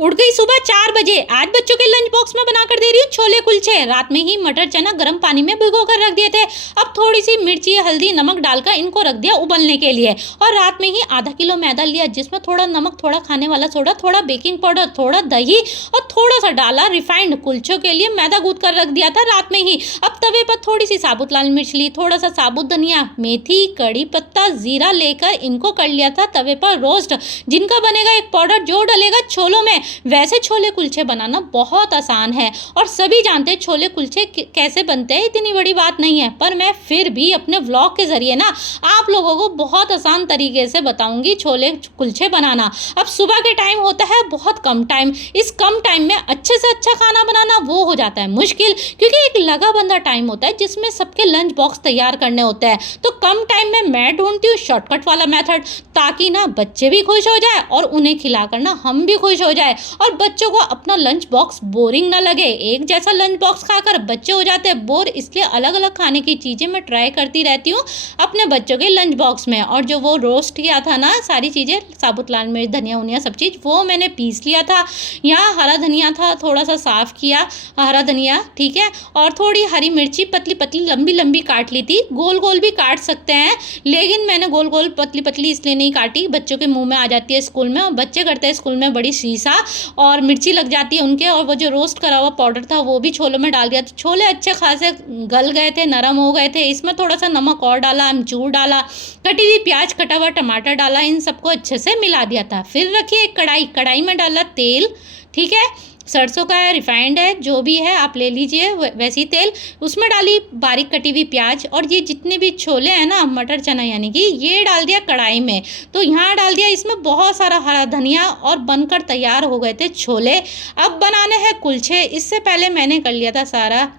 उठ गई सुबह 4 बजे। आज बच्चों के लंच बॉक्स में बनाकर दे रही हूँ छोले कुलचे। रात में ही मटर चना गर्म पानी में भिगो कर रख दिए थे। अब थोड़ी सी मिर्ची हल्दी नमक डालकर इनको रख दिया उबलने के लिए। और रात में ही आधा किलो मैदा लिया, जिसमें थोड़ा नमक, थोड़ा खाने वाला सोडा, थोड़ा बेकिंग पाउडर, थोड़ा दही और थोड़ा सा डाला रिफाइंड। कुलचों के लिए मैदा गूंथ कर रख दिया था रात में ही। अब तवे पर थोड़ी सी साबुत लाल मिर्च ली, थोड़ा सा साबुत धनिया, मेथी, कड़ी पत्ता, जीरा लेकर इनको कर लिया था तवे पर रोस्ट। जिनका बनेगा एक पाउडर जो डलेगा छोलों में। वैसे छोले कुलचे बनाना बहुत आसान है और सभी जानते हैं छोले कुलचे कैसे बनते हैं, इतनी बड़ी बात नहीं है। पर मैं फिर भी अपने व्लॉग के जरिए ना आप लोगों को बहुत आसान तरीके से बताऊंगी छोले कुलचे बनाना। अब सुबह के टाइम होता है बहुत कम टाइम, इस कम टाइम में अच्छे से अच्छा खाना बनाना वो हो जाता है मुश्किल, क्योंकि एक लगा बंदा टाइम होता है जिसमें सबके लंच बॉक्स तैयार करने होते हैं। तो कम टाइम में मैं ढूंढती हूँ शॉर्टकट वाला मेथड, ताकि ना बच्चे भी खुश हो जाए और उन्हें खिलाकर ना हम भी खुश हो जाए और बच्चों को अपना लंच बॉक्स बोरिंग ना लगे। एक जैसा लंच बॉक्स खाकर बच्चे हो जाते हैं बोर, इसलिए अलग अलग खाने की चीज़ें मैं ट्राई करती रहती हूँ अपने बच्चों के लंच बॉक्स में। और जो वो रोस्ट किया था ना सारी चीज़ें, साबुत लाल मिर्च, धनिया उनिया सब चीज़, वो मैंने पीस लिया था। यहाँ हरा धनिया था, थोड़ा सा साफ़ किया हरा धनिया, ठीक है। और थोड़ी हरी मिर्ची पतली पतली लंबी लंबी काट ली थी। गोल गोल भी काट सकते हैं, लेकिन मैंने गोल गोल पतली पतली इसलिए नहीं काटी, बच्चों के मुँह में आ जाती है स्कूल में, और बच्चे करते हैं स्कूल में बड़ी शीशा और मिर्ची लग जाती है उनके। और वो जो रोस्ट करा हुआ पाउडर था वो भी छोलों में डाल दिया। तो छोले अच्छे खासे गल गए थे, नरम हो गए थे। इसमें थोड़ा सा नमक और डाला, अमचूर डाला, कटी हुई प्याज, कटा हुआ टमाटर डाला, इन सबको अच्छे से मिला दिया था। फिर रखिए एक कढ़ाई, कढ़ाई में डाला तेल, ठीक है, सरसों का है, रिफाइंड है, जो भी है आप ले लीजिए वैसी तेल। उसमें डाली बारीक कटी हुई प्याज, और ये जितने भी छोले हैं ना मटर चना यानी कि ये डाल दिया कढ़ाई में। तो यहाँ डाल दिया इसमें बहुत सारा हरा धनिया और बनकर तैयार हो गए थे छोले। अब बनाने हैं कुलचे। इससे पहले मैंने कर लिया था सारा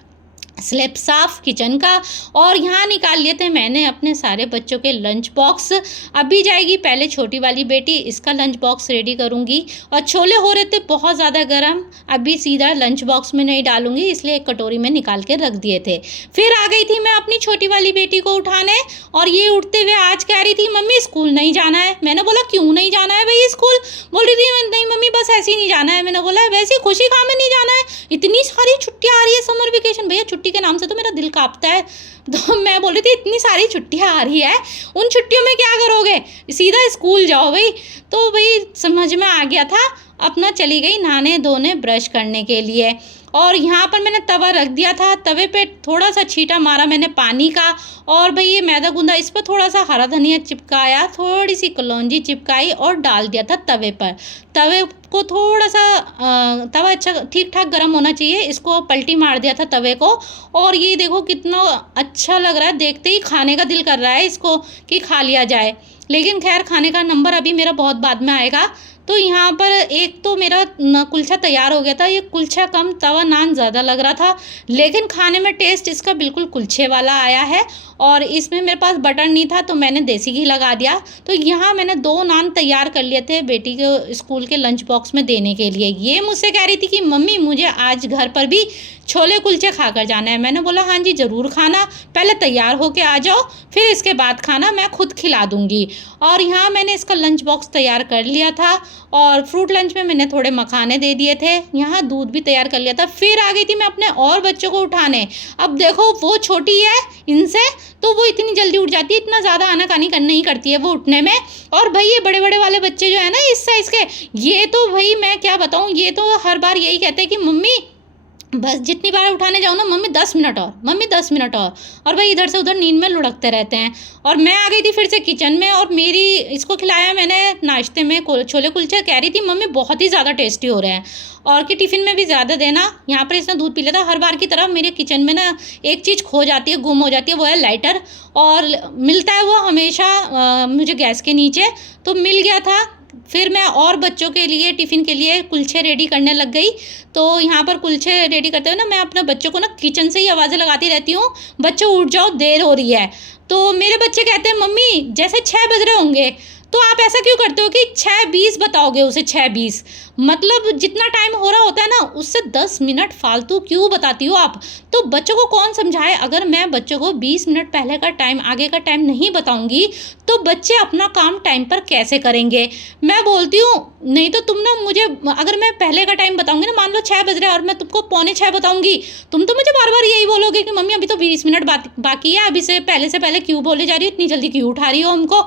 स्लैब साफ किचन का, और यहाँ निकाल लिए थे मैंने अपने सारे बच्चों के लंच बॉक्स। अभी जाएगी पहले छोटी वाली बेटी, इसका लंच बॉक्स रेडी करूँगी। और छोले हो रहे थे बहुत ज़्यादा गर्म, अभी सीधा लंच बॉक्स में नहीं डालूंगी, इसलिए एक कटोरी में निकाल के रख दिए थे। फिर आ गई थी मैं अपनी छोटी वाली बेटी को उठाने, और ये उठते हुए आज कह रही थी मम्मी स्कूल नहीं जाना है। मैंने बोला क्यों नहीं जाना है भाई स्कूल? बोल रही थी नहीं मम्मी बस ऐसे ही नहीं जाना है। मैंने बोला वैसे खुशी खा में नहीं जाना है, इतनी सारी छुट्टियाँ आ रही है समर वेकेशन। भैया छुट्टी के नाम से तो मेरा दिल कांपता है। तो मैं बोल रही थी इतनी सारी छुट्टियां आ रही है, उन छुट्टियों में क्या करोगे, सीधा स्कूल जाओ भाई। तो भाई समझ में आ गया था, अपना चली गई नहाने धोने ब्रश करने के लिए। और यहाँ पर मैंने तवा रख दिया था, तवे पे थोड़ा सा छींटा मारा मैंने पानी का, और भाई ये मैदा गूंदा, इस पर थोड़ा सा हरा धनिया चिपकाया, थोड़ी सी कलौंजी चिपकाई और डाल दिया था तवे पर। तवे को थोड़ा सा तवा अच्छा ठीक ठाक गर्म होना चाहिए, इसको पलटी मार दिया था तवे को। और ये देखो कितना अच्छा लग रहा है, देखते ही खाने का दिल कर रहा है इसको कि खा लिया जाए। लेकिन खैर खाने का नंबर अभी मेरा बहुत बाद में आएगा। तो यहाँ पर एक तो मेरा कुलचा तैयार हो गया था। ये कुलचा कम तवा नान ज़्यादा लग रहा था, लेकिन खाने में टेस्ट इसका बिल्कुल कुलचे वाला आया है। और इसमें मेरे पास बटर नहीं था तो मैंने देसी घी लगा दिया। तो यहाँ मैंने 2 नान तैयार कर लिए थे बेटी के स्कूल के लंच बॉक्स में देने के लिए। ये मुझसे कह रही थी कि मम्मी मुझे आज घर पर भी छोले कुलचे खाकर जाना है। मैंने बोला हाँ जी ज़रूर खाना, पहले तैयार होके आ जाओ, फिर इसके बाद खाना, मैं खुद खिला दूँगी। और यहाँ मैंने इसका लंच बॉक्स तैयार कर लिया था, और फ्रूट लंच में मैंने थोड़े मखाने दे दिए थे। यहाँ दूध भी तैयार कर लिया था। फिर आ गई थी मैं अपने और बच्चों को उठाने। अब देखो वो छोटी है इनसे, तो वो इतनी जल्दी उठ जाती है, इतना ज़्यादा आनाकानी नहीं करती है वो उठने में। और भाई ये बड़े बड़े वाले बच्चे जो है ना इस साइज़ के, ये तो भाई मैं क्या बताऊँ, ये तो हर बार यही कहते हैं कि मम्मी बस जितनी बार उठाने जाओ ना मम्मी 10 मिनट और, मम्मी 10 मिनट और भाई इधर से उधर नींद में लुढ़कते रहते हैं। और मैं आ गई थी फिर से किचन में, और मेरी इसको खिलाया मैंने नाश्ते में छोले कुलचे। कह रही थी मम्मी बहुत ही ज़्यादा टेस्टी हो रहे हैं, और कि टिफ़िन में भी ज़्यादा देना। यहाँ पर इसने दूध पी लिया था। हर बार की तरह मेरे किचन में ना एक चीज़ खो जाती है, गुम हो जाती है, वो है लाइटर। और मिलता है वो हमेशा मुझे गैस के नीचे, तो मिल गया था। फिर मैं और बच्चों के लिए टिफ़िन के लिए कुलचे रेडी करने लग गई। तो यहाँ पर कुलचे रेडी करते हुए ना मैं अपने बच्चों को ना किचन से ही आवाज़ें लगाती रहती हूँ, बच्चों उठ जाओ देर हो रही है। तो मेरे बच्चे कहते हैं मम्मी जैसे 6 बज रहे होंगे, तो आप ऐसा क्यों करते हो कि 6:20 बताओगे उसे, 6:20 मतलब जितना टाइम हो रहा होता है ना उससे 10 मिनट फालतू क्यों बताती हो आप। तो बच्चों को कौन समझाए, अगर मैं बच्चों को 20 मिनट पहले का टाइम आगे का टाइम नहीं बताऊंगी तो बच्चे अपना काम टाइम पर कैसे करेंगे। मैं बोलती हूँ नहीं तो तुम ना मुझे, अगर मैं पहले का टाइम बताऊंगी ना, मान लो 6 बज रहे हैं और मैं तुमको 5:45 बताऊंगी, तुम तो मुझे बार बार यही बोलोगे कि मम्मी अभी तो 20 मिनट बाकी है, अभी से पहले क्यों बोले जा रही हो, इतनी जल्दी क्यों उठा रही हो हमको।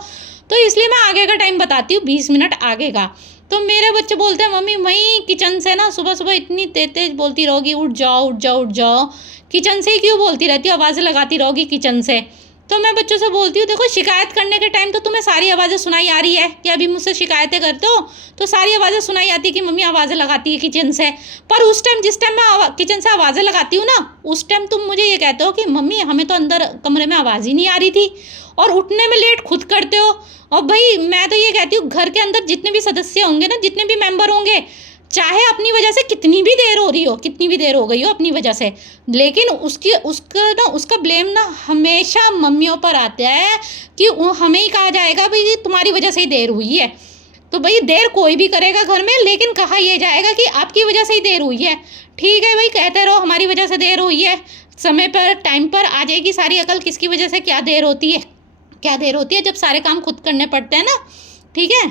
तो इसलिए मैं आगे का टाइम बताती हूँ, 20 मिनट आगे का। तो मेरे बच्चे बोलते हैं मम्मी वहीं किचन से ना सुबह सुबह इतनी तेज तेज बोलती रहोगी, उठ जाओ उठ जाओ उठ जाओ, किचन से ही क्यों बोलती रहती हो, आवाज़ें लगाती रहोगी किचन से। तो मैं बच्चों से बोलती हूँ देखो शिकायत करने के टाइम तो तुम्हें सारी आवाज़ें सुनाई आ रही है कि अभी मुझसे शिकायतें करते हो तो सारी आवाज़ें सुनाई आती है कि मम्मी आवाज़ें लगाती है किचन से। पर उस टाइम जिस टाइम मैं किचन से आवाज़ें लगाती हूँ ना उस टाइम तुम मुझे ये कहते हो कि मम्मी हमें तो अंदर कमरे में आवाज़ ही नहीं आ रही थी, और उठने में लेट खुद करते हो। और भाई मैं तो ये कहती हूँ घर के अंदर जितने भी सदस्य होंगे ना, जितने भी मेंबर होंगे, चाहे अपनी वजह से कितनी भी देर हो रही हो, कितनी भी देर हो गई हो अपनी वजह से, लेकिन उसका ब्लेम ना हमेशा मम्मियों पर आता है कि हमें ही कहा जाएगा भाई तुम्हारी वजह से ही देर हुई है। तो भाई देर कोई भी करेगा घर में, लेकिन कहा यह जाएगा कि आपकी वजह से ही देर हुई है। ठीक है भाई, कहते रहो हमारी वजह से देर हुई है, समय पर टाइम पर आ जाएगी सारी अकल किसकी वजह से क्या देर होती है, क्या देर होती है जब सारे काम खुद करने पड़ते हैं ना। ठीक है,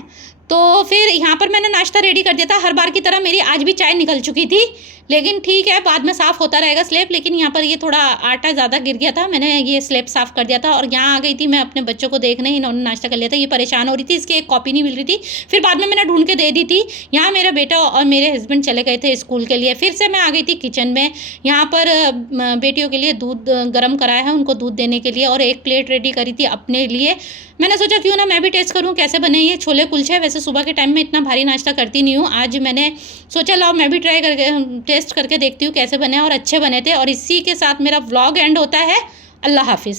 तो फिर यहाँ पर मैंने नाश्ता रेडी कर दिया था, हर बार की तरह मेरी आज भी चाय निकल चुकी थी, लेकिन ठीक है बाद में साफ़ होता रहेगा स्लेब। लेकिन यहाँ पर ये थोड़ा आटा ज़्यादा गिर गया था, मैंने ये स्लेब साफ़ कर दिया था। और यहाँ आ गई थी मैं अपने बच्चों को देखने, इन्होंने नाश्ता कर लिया था, ये परेशान हो रही थी इसकी एक कॉपी नहीं मिल रही थी, फिर बाद में मैंने ढूंढ के दे दी थी। यहाँ मेरा बेटा और मेरे हस्बैंड चले गए थे स्कूल के लिए, फिर से मैं आ गई थी किचन में। यहाँ पर बेटियों के लिए दूध गर्म कराया है, उनको दूध देने के लिए, और एक प्लेट रेडी करी थी अपने लिए। मैंने सोचा क्यों ना मैं भी टेस्ट करूं कैसे बने ये छोले कुलचे। वैसे सुबह के टाइम में इतना भारी नाश्ता करती नहीं हूँ, आज मैंने सोचा लाओ मैं भी ट्राई करके टेस्ट करके देखती हूँ कैसे बने, और अच्छे बने थे। और इसी के साथ मेरा व्लॉग एंड होता है। अल्लाह हाफिज़।